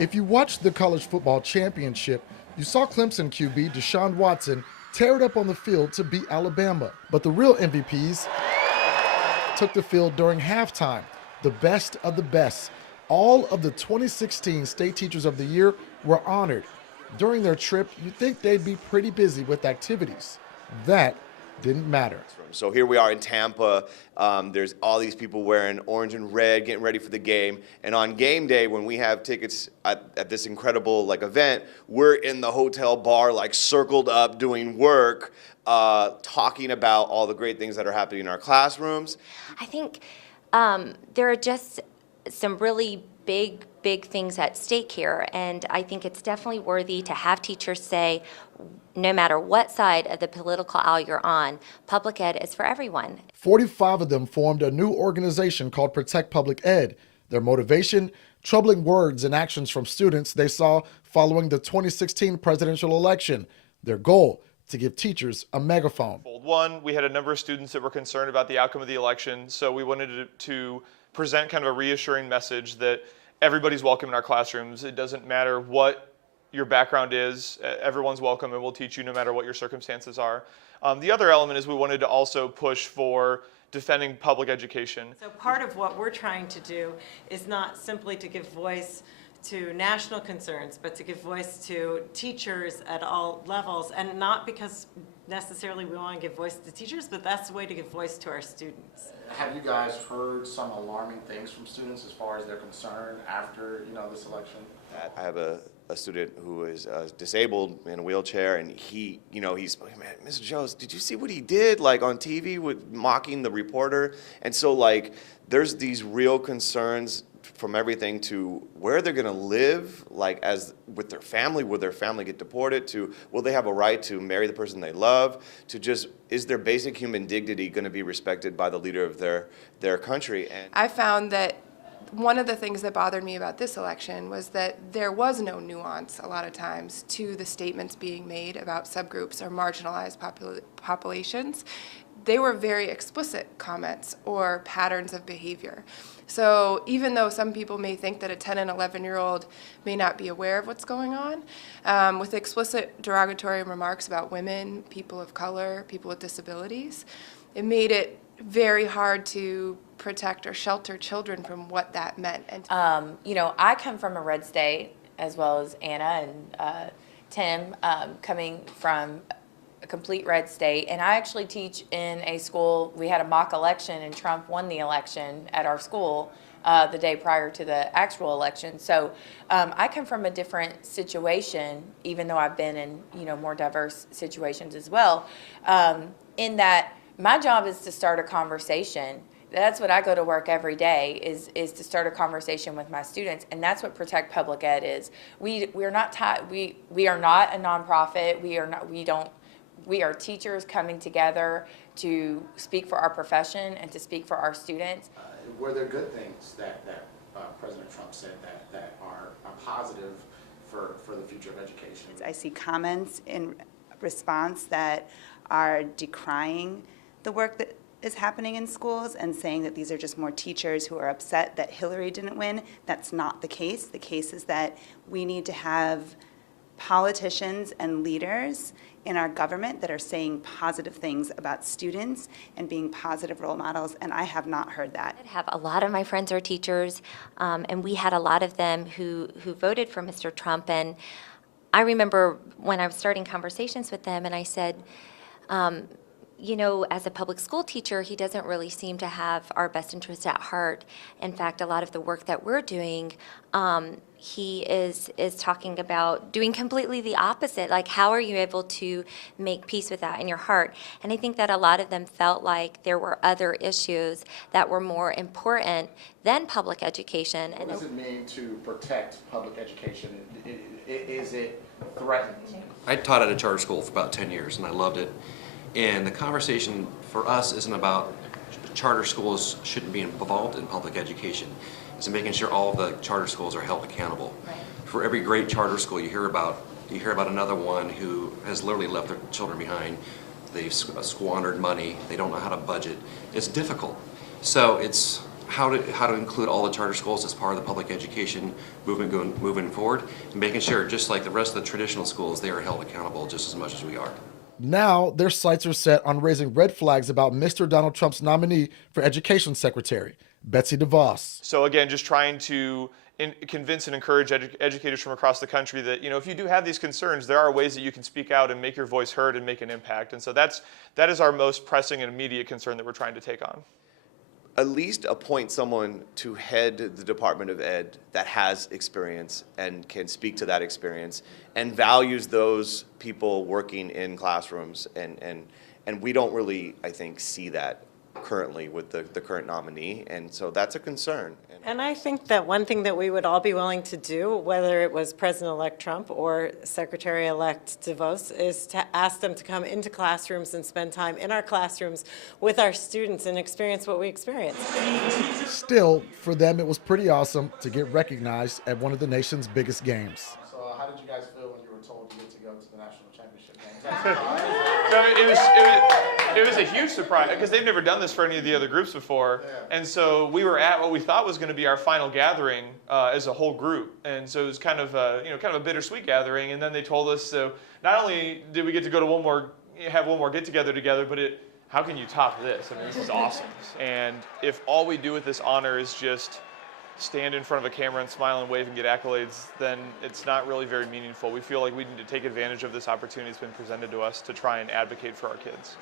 If you watched the college football championship, you saw Clemson QB Deshaun Watson tear it up on the field to beat Alabama. But the real MVPs took the field during halftime, the best of the best. All of the 2016 State Teachers of the Year were honored. During their trip, you'd think they'd be pretty busy with activities. That didn't matter. So here we are in Tampa. There's all these people wearing orange and red, getting ready for the game. And on game day, when we have tickets at this incredible event, we're in the hotel bar, circled up, doing work, talking about all the great things that are happening in our classrooms. I think there are just some really big things at stake here, and I think it's definitely worthy to have teachers say, no matter what side of the political aisle you're on, public ed is for everyone. 45 of them formed a new organization called Protect Public Ed. Their motivation, troubling words and actions from students they saw following the 2016 presidential election. Their goal, to give teachers a megaphone. One, we had a number of students that were concerned about the outcome of the election, so we wanted to present kind of a reassuring message that everybody's welcome in our classrooms. It doesn't matter what your background is, everyone's welcome, and we'll teach you no matter what your circumstances are. The other element is we wanted to also push for defending public education. So part of what we're trying to do is not simply to give voice to national concerns, but to give voice to teachers at all levels, and not because necessarily we want to give voice to teachers, but that's the way to give voice to our students. Have you guys heard some alarming things from students as far as their concern after, this election? I have a student who is disabled in a wheelchair, and he's, man, Mr. Jocz, did you see what he did, on TV with mocking the reporter? And so, there's these real concerns from everything to where they're going to live, as with their family, will their family get deported, to will they have a right to marry the person they love, to just, is their basic human dignity going to be respected by the leader of their country? And I found that one of the things that bothered me about this election was that there was no nuance a lot of times to the statements being made about subgroups or marginalized populations. They were very explicit comments or patterns of behavior. So even though some people may think that a 10 and 11-year-old may not be aware of what's going on, with explicit derogatory remarks about women, people of color, people with disabilities, it made it very hard to protect or shelter children from what that meant. And I come from a red state, as well as Anna and Tim, coming from a complete red state, and I actually teach in a school. We had a mock election and Trump won the election at our school the day prior to the actual election. So I come from a different situation, even though I've been in more diverse situations as well, in that my job is to start a conversation. That's what I go to work every day, is to start a conversation with my students, and that's what Protect Public Ed is. We are not we are not a nonprofit. We are teachers coming together to speak for our profession and to speak for our students. Were there good things that President Trump said that are positive for the future of education? I see comments in response that are decrying the work that is happening in schools and saying that these are just more teachers who are upset that Hillary didn't win. That's not the case. The case is that we need to have politicians and leaders in our government that are saying positive things about students and being positive role models, and I have not heard that. A lot of my friends are teachers, and we had a lot of them who voted for Mr. Trump, and I remember when I was starting conversations with them, and I said, as a public school teacher, he doesn't really seem to have our best interests at heart. In fact, a lot of the work that we're doing, he is talking about doing completely the opposite. How are you able to make peace with that in your heart? And I think that a lot of them felt like there were other issues that were more important than public education. What does it mean to protect public education? Is it threatened? I taught at a charter school for about 10 years, and I loved it. And the conversation for us isn't about charter schools shouldn't be involved in public education. It's making sure all of the charter schools are held accountable. Right. For every great charter school you hear about another one who has literally left their children behind. They've squandered money. They don't know how to budget. It's difficult. So it's how to include all the charter schools as part of the public education movement moving forward, and making sure, just like the rest of the traditional schools, they are held accountable just as much as we are. Now, their sights are set on raising red flags about Mr. Donald Trump's nominee for Education Secretary, Betsy DeVos. So again, just trying to convince and encourage educators from across the country that, if you do have these concerns, there are ways that you can speak out and make your voice heard and make an impact. And so that is our most pressing and immediate concern that we're trying to take on. At least appoint someone to head the Department of Ed that has experience and can speak to that experience and values those people working in classrooms. And we don't really, I think, see that currently with the current nominee. And so that's a concern. And I think that one thing that we would all be willing to do, whether it was President-elect Trump or Secretary-elect DeVos, is to ask them to come into classrooms and spend time in our classrooms with our students and experience what we experience. Still, for them, it was pretty awesome to get recognized at one of the nation's biggest games. So how did you guys feel when you were told you get to go to the national championship game? It was a huge surprise because they've never done this for any of the other groups before, and so we were at what we thought was going to be our final gathering as a whole group, and so it was kind of a bittersweet gathering. And then they told us, so not only did we get to go to have one more get together, but how can you top this? I mean, this is awesome. And if all we do with this honor is just stand in front of a camera and smile and wave and get accolades, then it's not really very meaningful. We feel like we need to take advantage of this opportunity that's been presented to us to try and advocate for our kids.